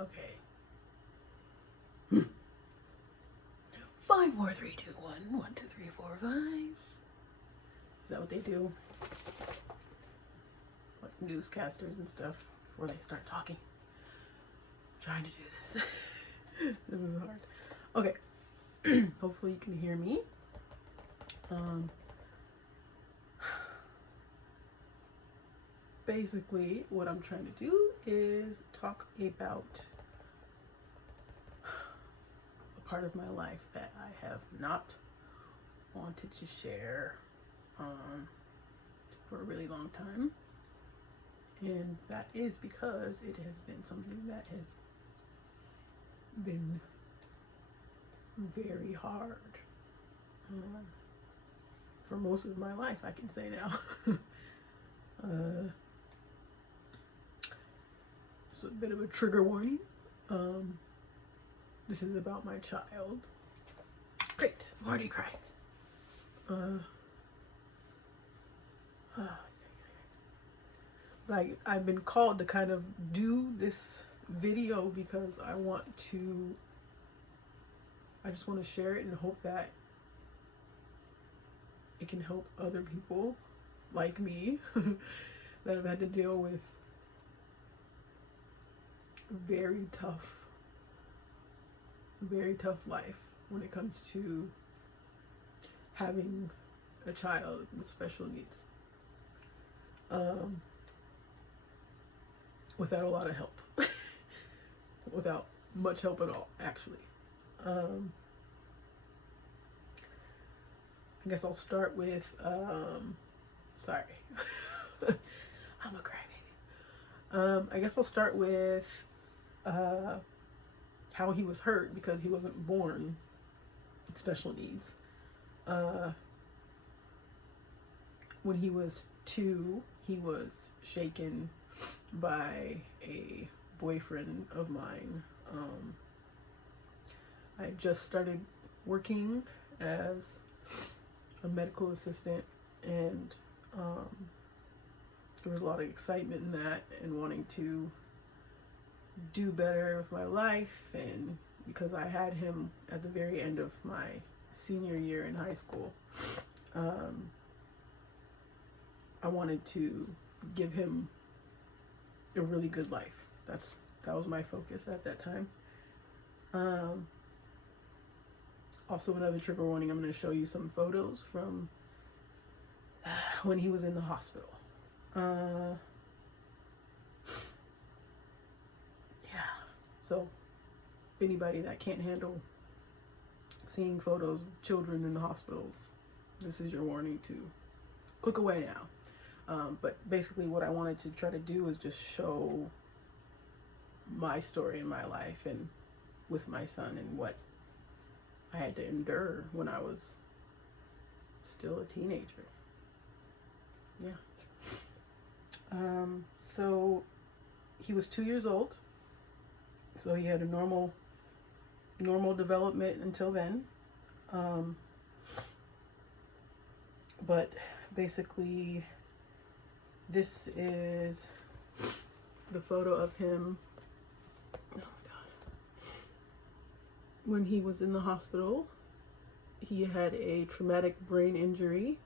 Okay. 5, 4, 3, 2, 1. 1, 2, 3, 4, 5. Is that what they do? Like newscasters and stuff before they start talking. I'm trying to do this. This is hard. Okay. Hopefully you can hear me. Basically, what I'm trying to do is talk about a part of my life that I have not wanted to share for a really long time. And that is because it has been something that has been very hard for most of my life, I can say now. It's a bit of a trigger warning. This is about my child. Great, I've already cried. Like, I've been called to kind of do this video because I just want to share it and hope that it can help other people like me that have had to deal with very tough life when it comes to having a child with special needs. Without a lot of help. Without much help at all, actually. I guess I'll start with, sorry. I'm a crybaby. I guess I'll start with how he was hurt because he wasn't born with special needs. When he was 2, he was shaken by a boyfriend of mine. I just started working as a medical assistant, and there was a lot of excitement in that and wanting to do better with my life, and because I had him at the very end of my senior year in high school, I wanted to give him a really good life. That was my focus at that time. Also, another trigger warning, I'm going to show you some photos from when he was in the hospital. Yeah, so if anybody that can't handle seeing photos of children in the hospitals, this is your warning to click away now. But basically what I wanted to try to do is just show my story in my life and with my son and what I had to endure when I was still a teenager. Yeah. So he was 2 years old. So he had a normal development until then. But basically, this is the photo of him, oh my God, when he was in the hospital. He had a traumatic brain injury,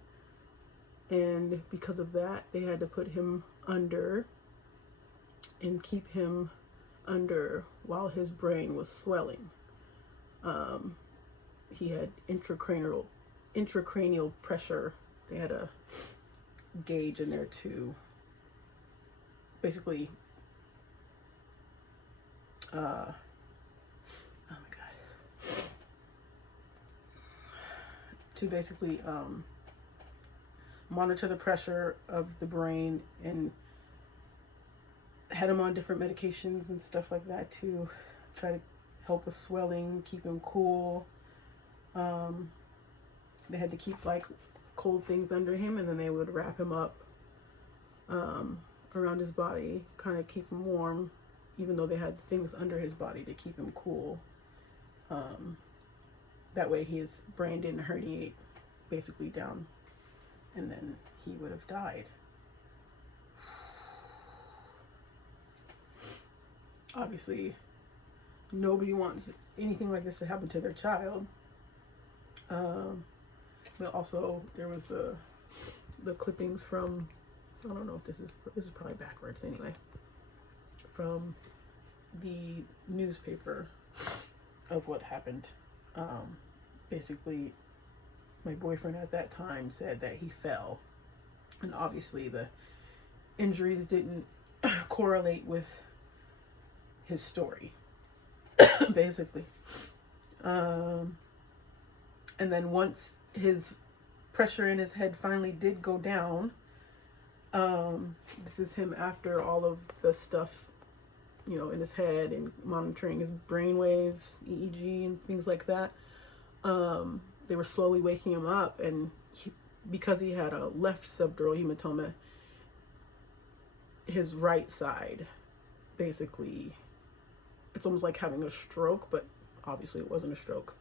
and because of that, they had to put him under and keep him under while his brain was swelling. He had intracranial pressure. They had a gauge in there to basically oh my God, to basically monitor the pressure of the brain, and had him on different medications and stuff like that to try to help with swelling, keep him cool. They had to keep like cold things under him, and then they would wrap him up around his body, kind of keep him warm, even though they had things under his body to keep him cool. That way his brain didn't herniate basically down, and then he would have died. Obviously, nobody wants anything like this to happen to their child. But also there was the clippings from, so I don't know if this is probably backwards anyway, from the newspaper of what happened. Basically, my boyfriend at that time said that he fell, and obviously the injuries didn't correlate with his story, basically. And then once his pressure in his head finally did go down, this is him after all of the stuff, you know, in his head and monitoring his brain waves, EEG and things like that. They were slowly waking him up, and because he had a left subdural hematoma, his right side, basically, it's almost like having a stroke, but obviously it wasn't a stroke.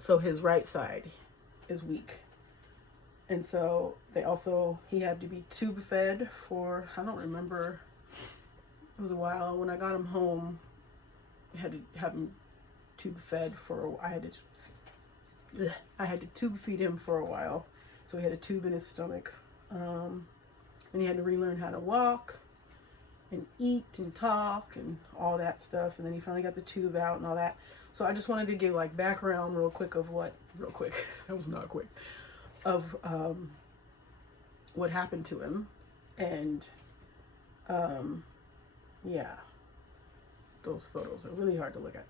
So his right side is weak. And so he had to be tube fed for, I don't remember, it was a while. When I got him home, I had to have him tube fed I had to tube feed him for a while. So he had a tube in his stomach. And he had to relearn how to walk and eat and talk and all that stuff. And then he finally got the tube out and all that. So I just wanted to give like background real quick, that was not quick, of what happened to him. And yeah, those photos are really hard to look at.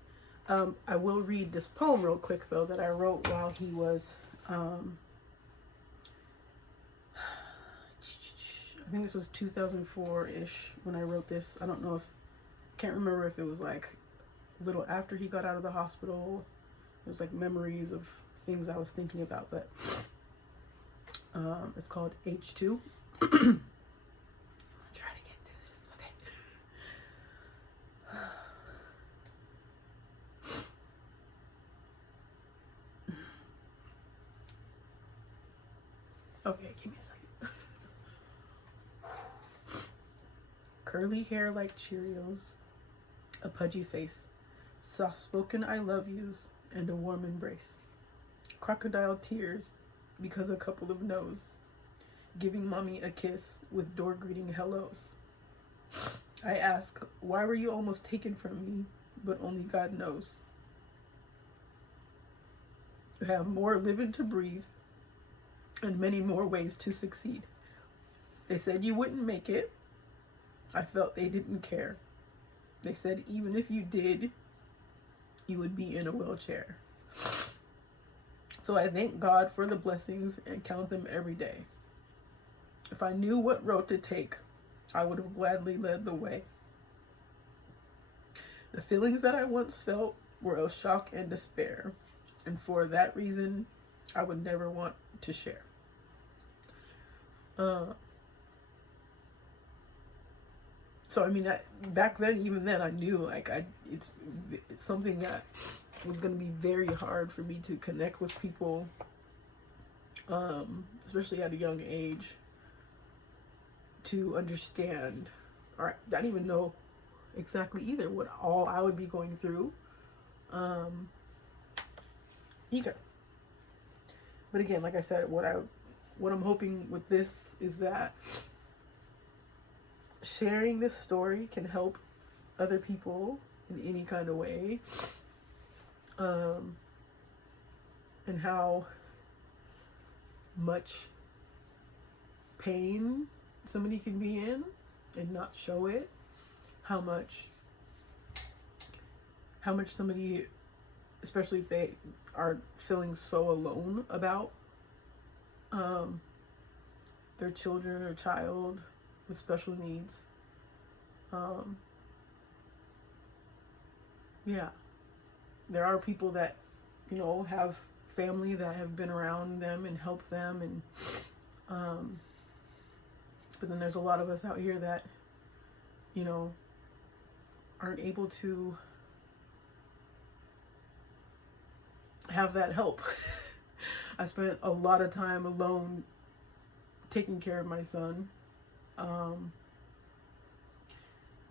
I will read this poem real quick though that I wrote while he was I think this was 2004-ish when I wrote this. I don't know can't remember if it was like a little after he got out of the hospital. It was like memories of things I was thinking about, but it's called H2. I'm gonna try to get through this, okay. Okay, give me a second. Curly hair like Cheerios, a pudgy face, soft-spoken I love yous, and a warm embrace. Crocodile tears because a couple of no's, giving mommy a kiss with door greeting hellos. I ask, why were you almost taken from me, but only God knows. You have more living to breathe, and many more ways to succeed. They said you wouldn't make it. I felt they didn't care. They said even if you did, you would be in a wheelchair. So I thank God for the blessings and count them every day. If I knew what road to take, I would have gladly led the way. The feelings that I once felt were of shock and despair, and for that reason, I would never want to share. So I mean, back then, even then, I knew like it's something that was going to be very hard for me to connect with people, especially at a young age, to understand, or I didn't even know exactly either what all I would be going through, either. But again, like I said, what I'm hoping with this is that sharing this story can help other people in any kind of way, and how much pain somebody can be in and not show it, how much somebody, especially if they are feeling so alone about their children or child with special needs. Yeah, there are people that, you know, have family that have been around them and helped them, and but then there's a lot of us out here that, you know, aren't able to have that help. I spent a lot of time alone taking care of my son.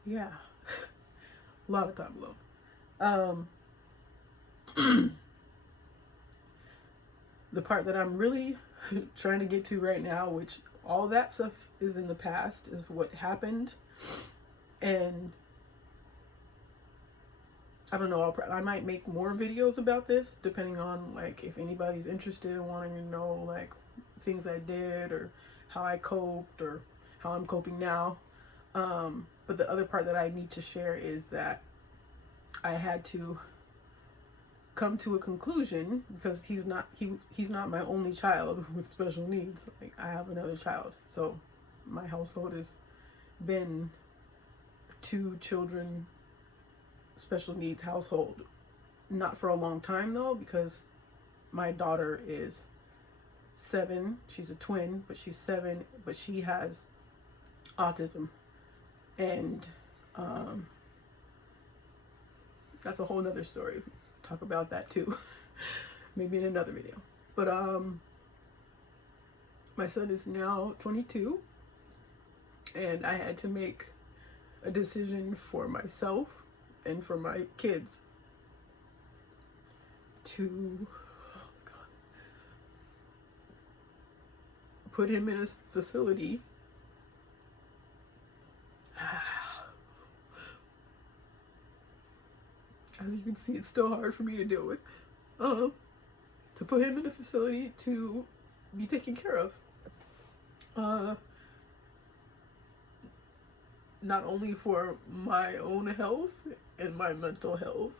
Yeah. A lot of time alone. The part that I'm really trying to get to right now, which all that stuff is in the past, is what happened. And I don't know, I might make more videos about this, depending on, like, if anybody's interested in wanting to know, like, things I did, or how I coped, or how I'm coping now. But the other part that I need to share is that I had to come to a conclusion, because he's not my only child with special needs. Like, I have another child, so my household has been 2 children special needs household. Not for a long time though, because my daughter is 7. She's a twin, but she's 7, but she has autism, and that's a whole nother story. Talk about that too maybe in another video. But my son is now 22, and I had to make a decision for myself and for my kids to put him in a facility as you can see, it's still hard for me to deal with, to put him in a facility to be taken care of. Not only for my own health and my mental health,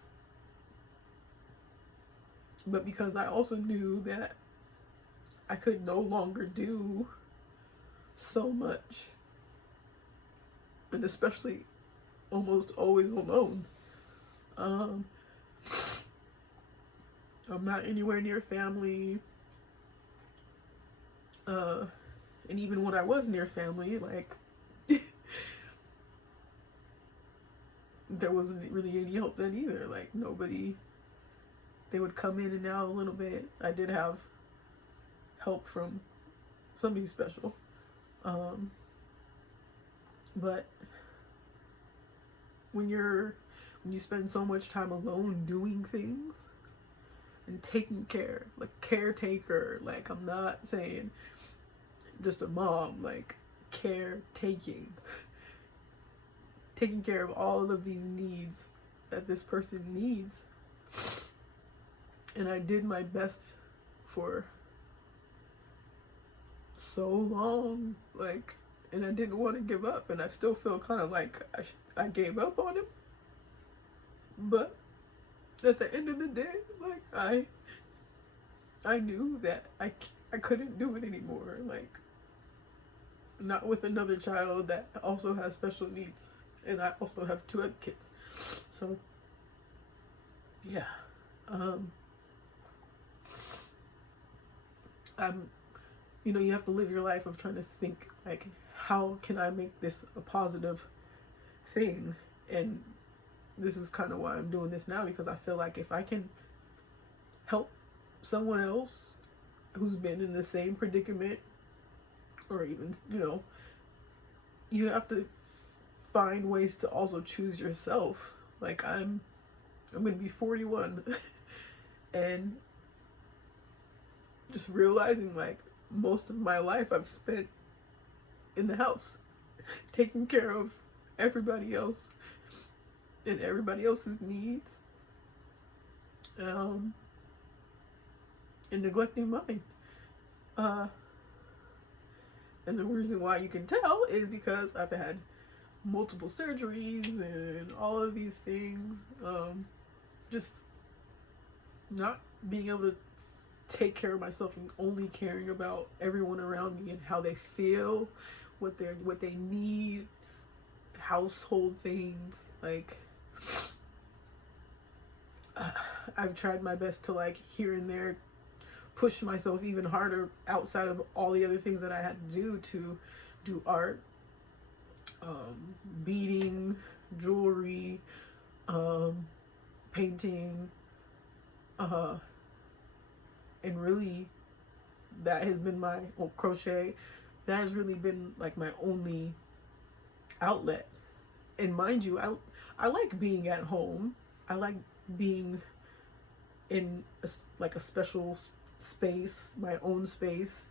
but because I also knew that I could no longer do so much, and especially almost always alone. I'm not anywhere near family, and even when I was near family, like, there wasn't really any help then either. Like, nobody, they would come in and out a little bit. I did have help from somebody special, but when you spend so much time alone doing things and taking care, like caretaker, like, I'm not saying just a mom, like caretaking, taking care of all of these needs that this person needs. And I did my best for so long, like, and I didn't want to give up, and I still feel kind of like I gave up on him. But at the end of the day, like, I knew that I couldn't do it anymore, like, not with another child that also has special needs, and I also have 2 other kids. So yeah, you have to live your life of trying to think, like, how can I make this a positive thing? And this is kind of why I'm doing this now, because I feel like if I can help someone else who's been in the same predicament, or even, you have to find ways to also choose yourself. Like, I'm gonna be 41 and just realizing, like, most of my life I've spent in the house taking care of everybody else and everybody else's needs, and neglecting mine. And the reason why you can tell is because I've had multiple surgeries and all of these things, just not being able to take care of myself and only caring about everyone around me and how they feel, what they need, household things. Like, I've tried my best to, like, here and there push myself even harder outside of all the other things that I had to do art, beading, jewelry, painting, and really that has been my crochet. That has really been, like, my only outlet. And mind you, I like being at home. I like being in like a special space, my own space.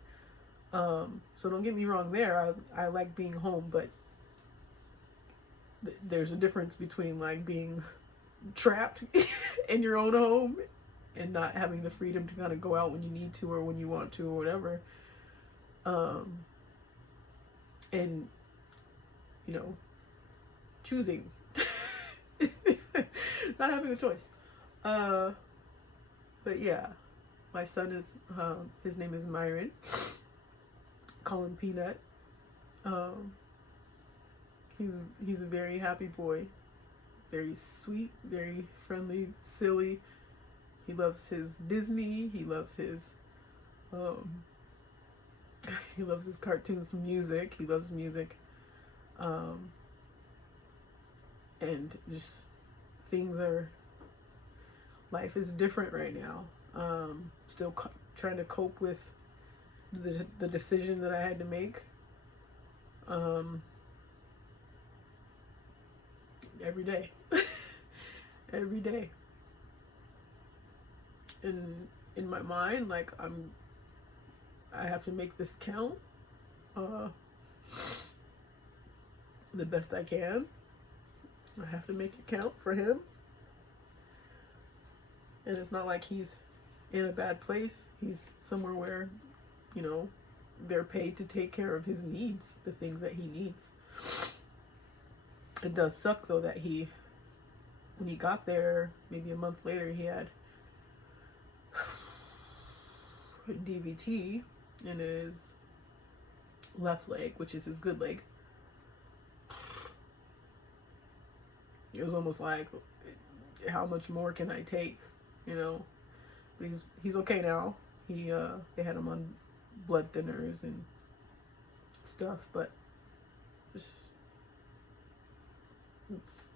So don't get me wrong there. I like being home, but there's a difference between like being trapped in your own home and not having the freedom to kind of go out when you need to or when you want to or whatever. And, you know, choosing. Not having a choice. But yeah, my son is, his name is Myron. Call him Peanut. He's a very happy boy. Very sweet, very friendly, silly. He loves his Disney. He loves his cartoons, music. He loves music. And just life is different right now. Still trying to cope with the decision that I had to make. Every day. Every day. And in my mind, like I have to make this count the best I can. I have to make it count for him. And it's not like he's in a bad place. He's somewhere where, you know, they're paid to take care of his needs, the things that he needs. It does suck though that when he got there, maybe a month later, he had DVT in his left leg, which is his good leg. It was almost like, how much more can I take, you know? But he's okay now. They had him on blood thinners and stuff, but just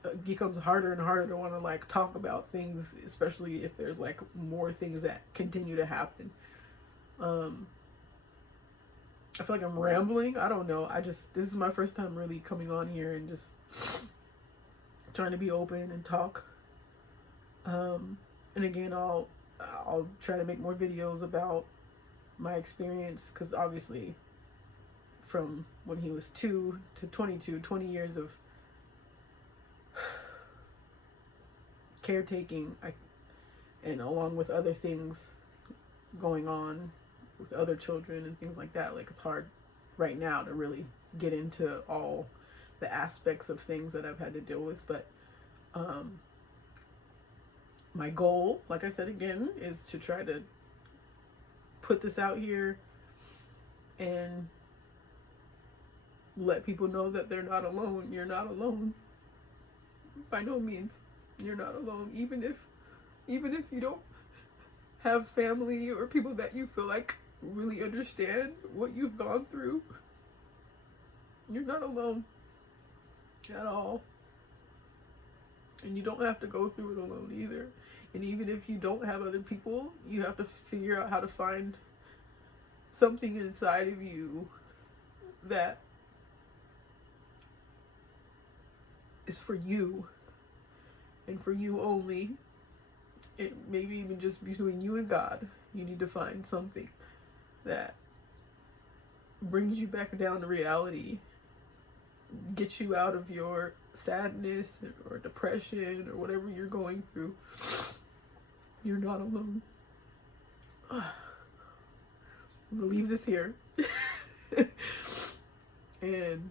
it becomes harder and harder to want to like talk about things, especially if there's like more things that continue to happen. I feel like I'm rambling. I don't know. This is my first time really coming on here and just trying to be open and talk. And again, I'll try to make more videos about my experience, because obviously from when he was 2 to 22, 20 years of caretaking, and along with other things going on with other children and things like that, like it's hard right now to really get into all the aspects of things that I've had to deal with. But my goal, like I said again, is to try to put this out here and let people know that they're not alone. You're not alone. By no means. You're not alone. Even if you don't have family or people that you feel like really understand what you've gone through, you're not alone at all. And you don't have to go through it alone either. And even if you don't have other people, you have to figure out how to find something inside of you that is for you and for you only. It maybe even just between you and God. You need to find something that brings you back down to reality, gets you out of your sadness or depression or whatever you're going through. You're not alone. I'm gonna leave this here. And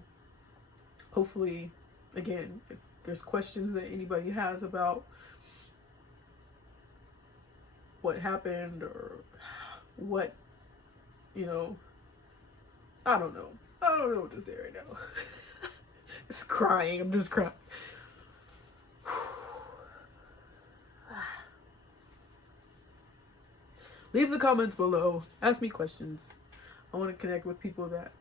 hopefully, again, if there's questions that anybody has about what happened or what, you know, I don't know what to say right now. Just crying. I'm just crying. Leave the comments below. Ask me questions. I want to connect with people that,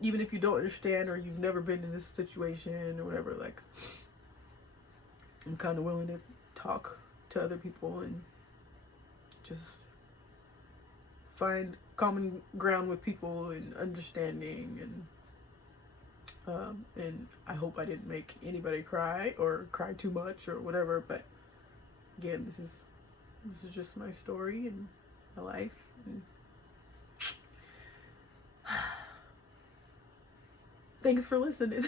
even if you don't understand or you've never been in this situation or whatever, like, I'm kind of willing to talk to other people and just find common ground with people and understanding. And I hope I didn't make anybody cry or cry too much or whatever, but again, this is just my story and my life. And thanks for listening.